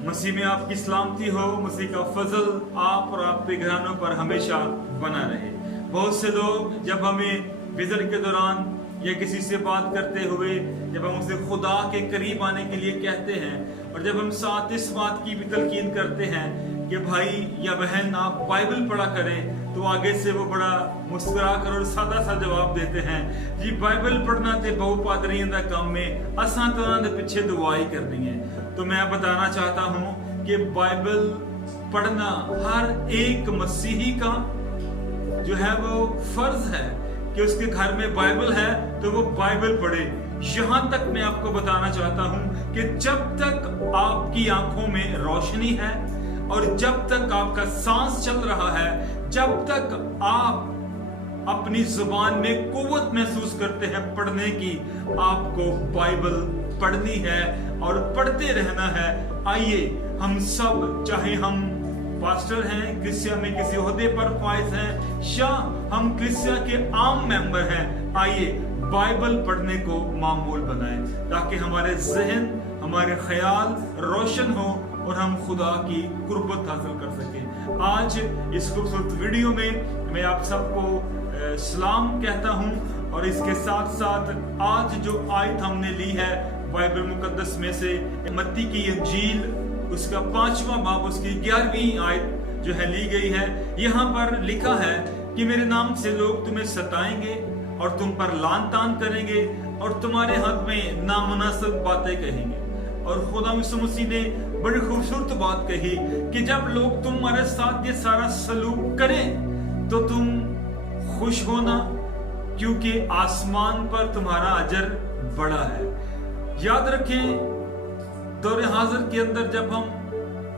मसीह में आपकी सलामती हो। मसीह का फजल आप और आपके घरानों पर हमेशा बना रहे। बहुत से लोग जब हमें विज़न के दौरान या किसी से बात करते हुए जब हम उसे खुदा के करीब आने के लिए कहते हैं और जब हम साथ इस बात की भी तलकीन करते हैं कि भाई या बहन आप बाइबल पढ़ा करें, तो आगे से वो बड़ा मुस्कुरा कर और सादा सा जवाब देते हैं, जी बाइबल पढ़ना ते बहु पादरियों का काम में, असा तो उन्होंने पीछे दुआ ही करनी है। तो मैं बताना चाहता हूँ कि बाइबल पढ़ना हर एक मसीही का जो है वो फर्ज है कि उसके घर में बाइबल है तो वो बाइबल पढ़े। यहाँ तक मैं आपको बताना चाहता हूँ कि जब तक आपकी आंखों में रोशनी है और जब तक आपका सांस चल रहा है, जब तक आप अपनी जुबान में कुव्वत महसूस करते हैं पढ़ने की, आपको बाइबल पढ़नी है और पढ़ते रहना है। आइए हम सब, चाहे हम पास्टर हैं, क्रिस्चिया में किसी ओहदे पर फाइज हैं, या हम क्रिस्चिया के आम मेंबर हैं, आइए बाइबल पढ़ने को मामूल बनाएं ताकि हमारे जहन, हमारे ख्याल रोशन हो और हम खुदा की कुर्बत हासिल कर सकें। आज इस खूबसूरत वीडियो में मैं आप सबको सलाम कहता हूं और इसके साथ साथ आज जो आयत हमने ली है बाइबल मुकद्दस में से मत्ती की इंजील, उसका 5वां बाब, उसकी 11वीं आयत जो है ली गई है। यहाँ पर लिखा है कि मेरे नाम से लोग तुम्हें सताएंगे और तुम पर लान तान करेंगे और तुम्हारे हक में नामुनासिब बातें कहेंगे। और खुदा यीशु मसीह ने बड़ी खूबसूरत बात कही कि जब लोग तुम्हारे साथ ये सारा सलूक करें तो तुम खुश होना, क्योंकि आसमान पर तुम्हारा अजर बड़ा है। याद रखें, दौरे हाजिर के अंदर जब हम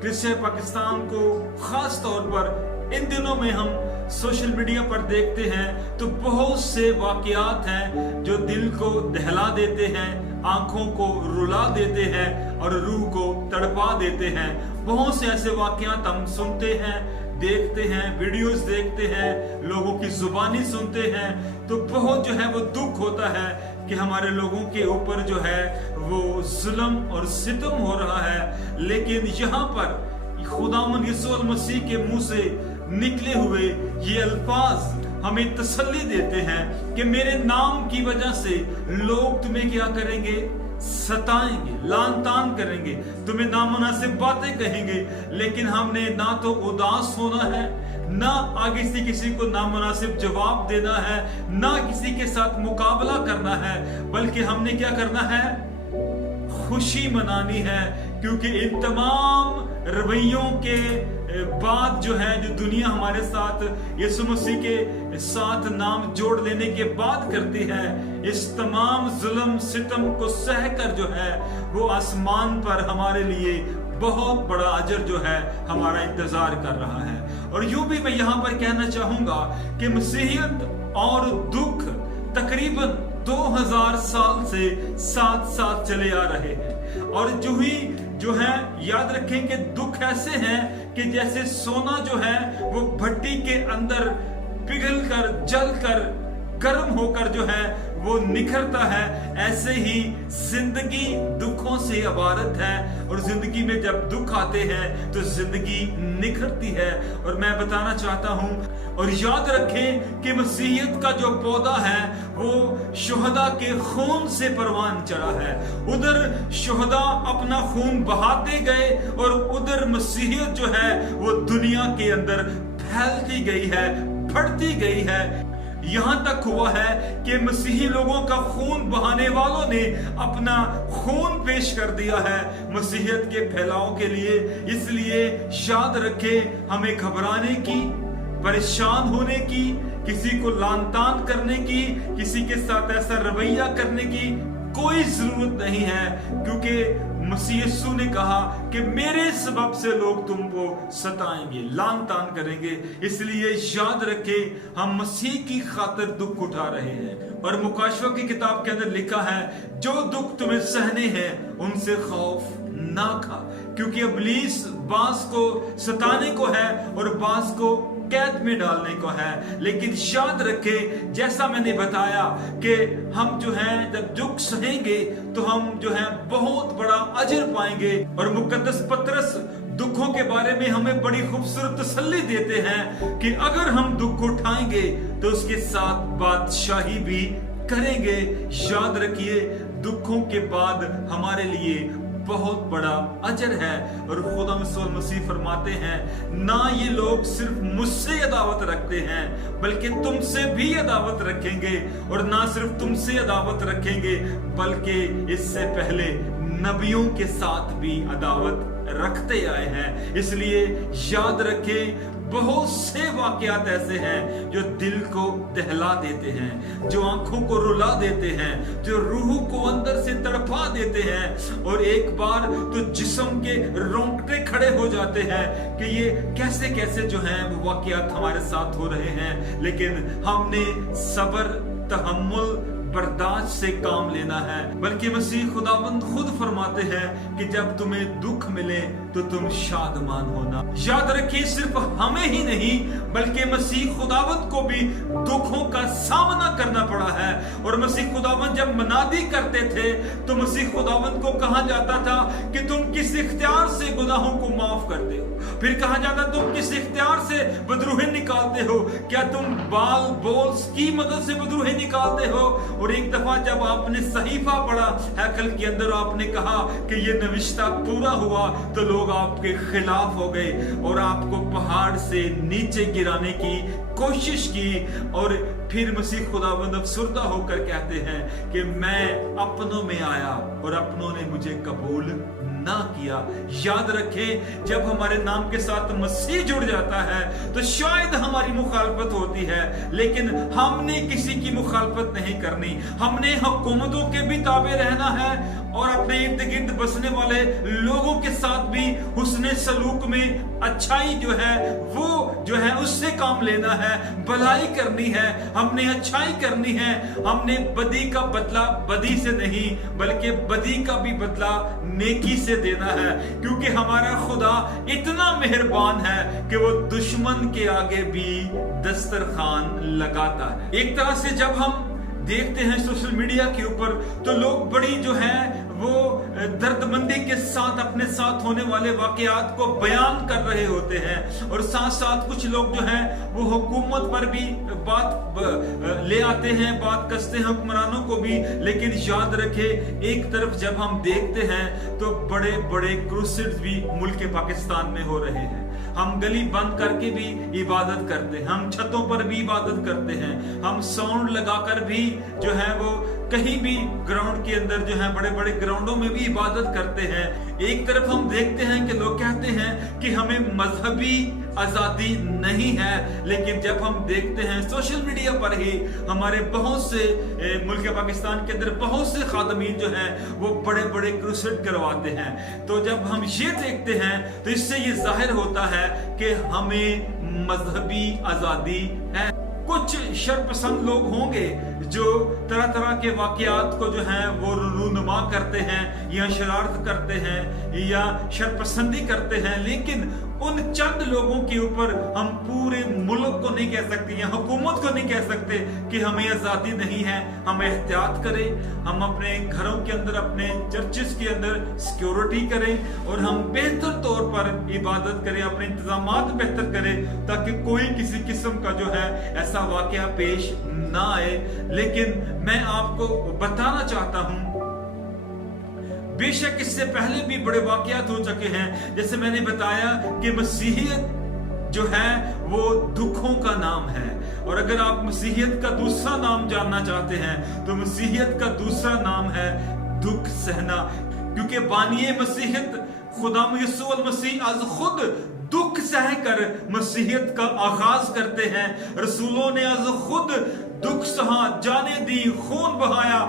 क्रिश्चियन पाकिस्तान को खास तौर पर इन दिनों में हम सोशल मीडिया पर देखते हैं तो बहुत से वाकयात हैं जो दिल को दहला देते हैं, आंखों को रुला देते हैं और रूह को तड़पा देते हैं। बहुत से ऐसे वाकयात हम सुनते हैं, देखते हैं, वीडियोस देखते हैं, लोगों की जुबानी सुनते हैं, तो बहुत जो है वो दुख होता है कि हमारे लोगों के ऊपर जो है वो जुल्म और सितम हो रहा है। लेकिन यहाँ पर खुदावंद यीशु मसीह के मुंह से निकले हुए ये अल्फाज हमें तसल्ली देते हैं कि मेरे नाम की वजह से लोग तुम्हें क्या करेंगे? सताएंगे, लान तान करेंगे, तुम्हें नामुनासिब बातें कहेंगे। लेकिन हमने ना तो उदास होना है, ना आगे से किसी को नामुनासिब जवाब देना है, ना किसी के साथ मुकाबला करना है, बल्कि हमने क्या करना है? खुशी मनानी है। क्योंकि इन तमाम रवैयों के बाद जो है, जो दुनिया हमारे साथ यीशु मसीह के साथ नाम जोड़ लेने के बाद करती है, इस तमाम जुल्म सितम को सहकर जो है वो आसमान पर हमारे लिए बहुत बड़ा अजर जो है हमारा इंतजार कर रहा है। और यूं भी मैं यहाँ पर कहना चाहूंगा कि मसीहियत और दुख तकरीबन 2000 साल से साथ साथ चले आ रहे हैं। और जो है याद रखें कि दुख ऐसे हैं कि जैसे सोना जो है वो भट्टी के अंदर पिघल कर, जल कर, गर्म होकर जो है वो निखरता है, ऐसे ही जिंदगी दुखों से अबारत है। और जिंदगी में जब दुख आते हैं तो जिंदगी निखरती है। और मैं बताना चाहता हूं, और याद रखें कि मसीहियत का जो पौधा है वो शुहदा के खून से परवान चढ़ा है। उधर शुहदा अपना खून बहाते गए और उधर मसीहियत जो है वो दुनिया के अंदर फैलती गई है, बढ़ती गई है। यहां तक हुआ है कि मसीही लोगों का खून बहाने वालों ने अपना खून पेश कर दिया है मसीहियत के फैलाव के लिए। इसलिए याद रखें, हमें घबराने की, परेशान होने की, किसी को लान तान करने की, किसी के साथ ऐसा रवैया करने की कोई जरूरत नहीं है। क्योंकि मसीह यीशु ने कहा कि मेरे सबब से लोग तुमको सताएंगे, लान तान करेंगे। इसलिए याद रखें, हम मसीह की खातिर दुख उठा रहे हैं। और मुकाशवा की किताब के अंदर लिखा है, जो दुख तुम्हें सहने हैं उनसे खौफ ना खा, क्योंकि इब्लीस बास को सताने को है और बास को कैद में डालने को है। लेकिन याद रखें, जैसा मैंने बताया कि हम जो है जब दुख सहेंगे तो हम जो है बहुत बड़ा अजर पाएंगे। और मुकद्दस पतरस दुखों के बारे में हमें बड़ी खूबसूरत तसल्ली देते हैं कि अगर हम दुख उठाएंगे तो उसके साथ बादशाही भी करेंगे। याद रखिए, दुखों के बाद हमारे लिए बहुत बड़ा अजर है। और खुदा मसीह फरमाते हैं, ना ये लोग सिर्फ मुझसे अदावत रखते हैं बल्कि तुमसे भी अदावत रखेंगे। और ना सिर्फ तुमसे अदावत रखेंगे बल्कि इससे पहले नबियों के साथ भी अदावत रखते आए हैं। इसलिए याद रखें, बहुत से वाकयात ऐसे हैं जो दिल को दहला देते हैं, जो आंखों को रुला देते हैं, जो रूह को अंदर से तड़पा देते हैं। और एक बार तो जिस्म के रोंगटे खड़े हो जाते हैं कि ये कैसे कैसे जो हैं वो वाकयात हमारे साथ हो रहे हैं। लेकिन हमने सब्र, तहम्मुल, बर्दाश्त से काम लेना है। बल्कि मसीह खुदाबंद खुद फरमाते हैं कि जब तुम्हें दुख मिले तो तुम शादमान होना। याद रखिए, सिर्फ हमें ही नहीं बल्कि मसीह खुदाबंद को भी दुखों का सामना करना पड़ा है। और मसीह खुदाबंद जब मनादी करते थे तो मसीह खुदाबंद को कहा जाता था कि तुम किस इख्तियार से गुनाहों को माफ करते हो। फिर कहा जाता तुम किस इख्तियार से बदरूहें निकालते हो, क्या तुम बाल बोल्स की मदद से बदरूहें निकालते हो। और एक दफा जब आपने सहीफा पढ़ा हैकल के अंदर, आपने कहा कि ये नविश्ता पूरा हुआ, तो लोग आपके खिलाफ हो गए और आपको पहाड़ से नीचे गिराने की कोशिश की। और फिर मसीह खुदावंद अफसुर्दा होकर कहते हैं कि मैं अपनों में आया और अपनों ने मुझे कबूल ना किया। याद रखें, जब हमारे नाम के साथ मसीह जुड़ जाता है तो शायद हमारी मुखालफत होती है, लेकिन हमने किसी की मुखालफत नहीं करनी। हमने हुकूमतों के भी ताबे रहना है और अपने इर्द गिर्द बसने वाले लोगों के साथ भी हुस्ने सलूक में अच्छाई जो है वो जो है उससे काम लेना है, भलाई करनी है, हमने अच्छाई करनी है। हमने बदी का बदला बदी से नहीं बल्कि बदी का भी बदला नेकी से देना है, क्योंकि हमारा खुदा इतना मेहरबान है कि वो दुश्मन के आगे भी दस्तरखान लगाता है। एक तरह से जब हम देखते हैं सोशल मीडिया के ऊपर तो लोग बड़ी जो है वो दर्दमंदी के साथ अपने साथ होने वाले वाकयात को बयान कर रहे होते हैं। और साथ साथ कुछ लोग जो हैं वो हुकूमत पर भी बात ले आते हैं, बात कसते हैं हुक्मरानों को भी। लेकिन याद रखें, एक तरफ जब हम देखते हैं तो बड़े बड़े क्रूसेड्स भी मुल्क पाकिस्तान में हो रहे हैं। हम गली बंद करके भी इबादत करते हैं, हम छतों पर भी इबादत करते हैं, हम साउंड लगाकर भी जो है वो कहीं भी ग्राउंड के अंदर जो है बड़े बड़े ग्राउंडों में भी इबादत करते हैं। एक तरफ हम देखते हैं कि लोग कहते हैं कि हमें मजहबी आजादी नहीं है, लेकिन जब हम देखते हैं सोशल मीडिया पर ही हमारे बहुत से मुल्क पाकिस्तान के अंदर बहुत से खादमीन जो हैं वो बड़े बड़े क्रूसेड करवाते हैं। तो जब हम ये देखते हैं तो इससे ये जाहिर होता है कि हमें मजहबी आजादी है। कुछ शरपसंद लोग होंगे जो तरह तरह के वाकयात को जो है वो रूनुमा करते हैं या शरारत करते हैं या शरपसंदी करते हैं, लेकिन उन चंद लोगों के ऊपर हम पूरे मुल्क को नहीं कह सकते या हुकूमत को नहीं कह सकते कि हमें आजादी नहीं है। हम एहतियात करें, हम अपने घरों के अंदर, अपने चर्चेस के अंदर सिक्योरिटी करें और हम बेहतर तौर पर इबादत करें, अपने इंतजामात बेहतर करें ताकि कोई किसी किस्म का जो है ऐसा वाकया पेश ना आए। लेकिन मैं आपको बताना चाहता हूं, बेशक इससे पहले भी बड़े वाकयात हो चुके हैं। जैसे मैंने बताया कि मसीहियत जो है वो दुखों का नाम है। और अगर आप मसीहियत का दूसरा नाम जानना चाहते हैं तो मसीहियत का दूसरा नाम है दुख सहना, क्योंकि बानिए मसीहियत खुदा यीशु मसीह आज खुद दुख सहकर मसीहियत का आगाज करते हैं। रसूलों ने आज खुद दुख सहा, जाने दी, खून बहाया,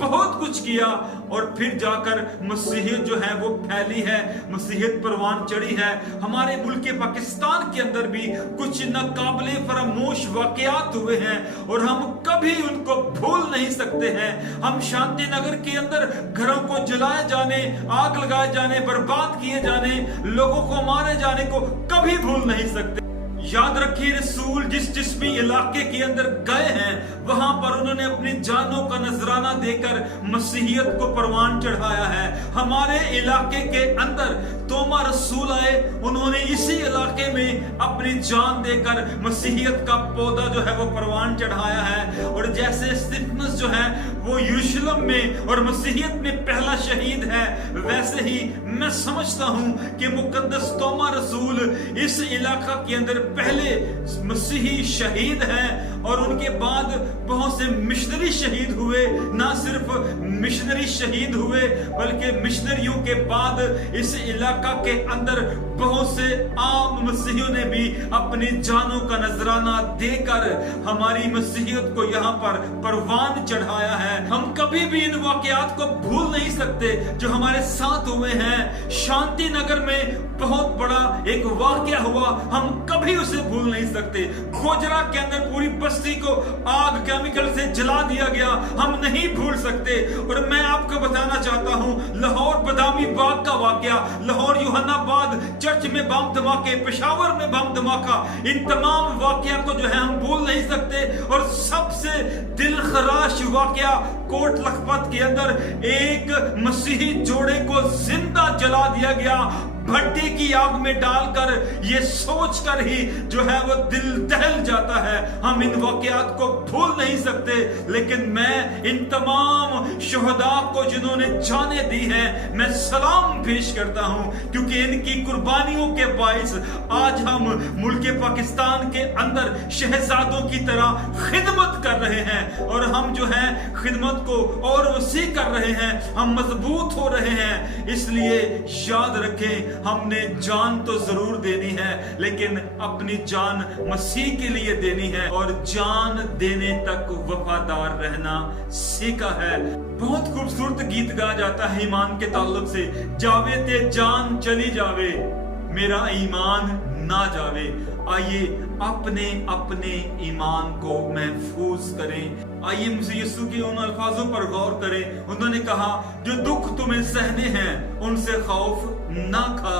बहुत कुछ किया और फिर जाकर मसीहियत जो है वो फैली है, मसीहियत परवान चढ़ी है। हमारे मुल्क पाकिस्तान के अंदर भी कुछ नाकाबिले फरामोश वाकयात हुए हैं और हम कभी उनको भूल नहीं सकते हैं। हम शांति नगर के अंदर घरों को जलाए जाने, आग लगाए जाने, बर्बाद किए जाने, लोगों को मारे जाने को कभी भूल नहीं सकते। याद रखिए रसूल जिस भी इलाके के अंदर गए हैं वहां पर उन्होंने अपनी जानों का नजराना देकर मसीहियत को परवान चढ़ाया है। हमारे इलाके के अंदर तोमा रसूल आए, उन्होंने इसी इलाके में अपनी जान देकर मसीहियत का पौधा जो है वो परवान चढ़ाया है। और जैसे स्तिफनस जो है वो यरूशलेम में और मसीहियत में पहला शहीद है, वैसे ही मैं समझता हूं कि मुकद्दस तोमा रसूल इस इलाका के अंदर पहले मसीही शहीद हैं। और उनके बाद बहुत से मिशनरी शहीद हुए। ना सिर्फ मिशनरी शहीद हुए बल्कि मिशनरियों के बाद इस इलाका के अंदर बहुत से आम मसीहियों ने भी अपनी जानों का नजराना देकर हमारी मसीहियत को यहाँ पर परवान चढ़ाया है। हम कभी भी इन वाकयात को भूल नहीं सकते जो हमारे साथ हुए हैं। शांति नगर में बहुत बड़ा एक वाकया हुआ, हम कभी उसे भूल नहीं सकते। खोजरा के अंदर पूरी बस्ती को आग केमिकल से जला दिया गया, हम नहीं भूल सकते। और मैं आपको बताना चाहता हूं लाहौर बदामी बाग का वाकया, लाहौर यूहन्नाबाद चर्च में बम धमाके, पेशावर में बम धमाका, इन तमाम वाकया को जो है हम भूल नहीं सकते। और सबसे दिल खराश वाकया कोट लखपत के अंदर एक मसीही जोड़े को जिंदा जला दिया गया, भट्टी की आग में डालकर। ये सोचकर ही जो है वो दिल दहल जाता है। हम इन वाकयात को भूल नहीं सकते। लेकिन मैं इन तमाम शुहदा को जिन्होंने जाने दी है मैं सलाम पेश करता हूं, क्योंकि इनकी कुर्बानियों के बाइस आज हम मुल्क पाकिस्तान के अंदर शहजादों की तरह खिदमत कर रहे हैं। और हम जो है खिदमत को और वसी कर रहे हैं, हम मजबूत हो रहे हैं। इसलिए याद रखें हमने जान तो जरूर देनी है, लेकिन अपनी जान मसीह के लिए देनी है और जान देने तक वफादार रहना सीखा है। बहुत खूबसूरत गीत गाया जाता है ईमान के ताल्लुक से, जावे ते जान चली जावे मेरा ईमान ना जावे। आइए अपने अपने ईमान को महफूज करें। आइए मुझे यीशु के उन अल्फाजों पर गौर करें। उन्होंने कहा जो दुख तुम्हें सहने हैं उनसे खौफ ना खा।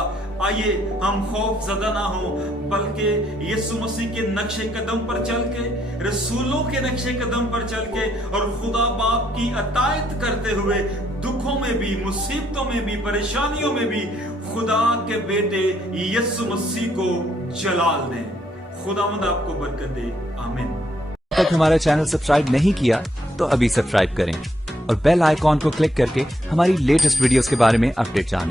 आइए हम खौफ ज़दा ना हो, बल्कि यीशु मसीह के नक्शे कदम पर चल के, रसूलों के नक्शे कदम पर चल के और खुदा बाप की अतायत करते हुए दुखों में भी, मुसीबतों में भी, परेशानियों में भी खुदा के बेटे यीशु मसीह को जलाल दें। खुदावंद आपको बरकत दे, आमीन। अब तक हमारा चैनल सब्सक्राइब नहीं किया तो अभी सब्सक्राइब करें और बेल आइकॉन को क्लिक करके हमारी लेटेस्ट वीडियोस के बारे में अपडेट जानें।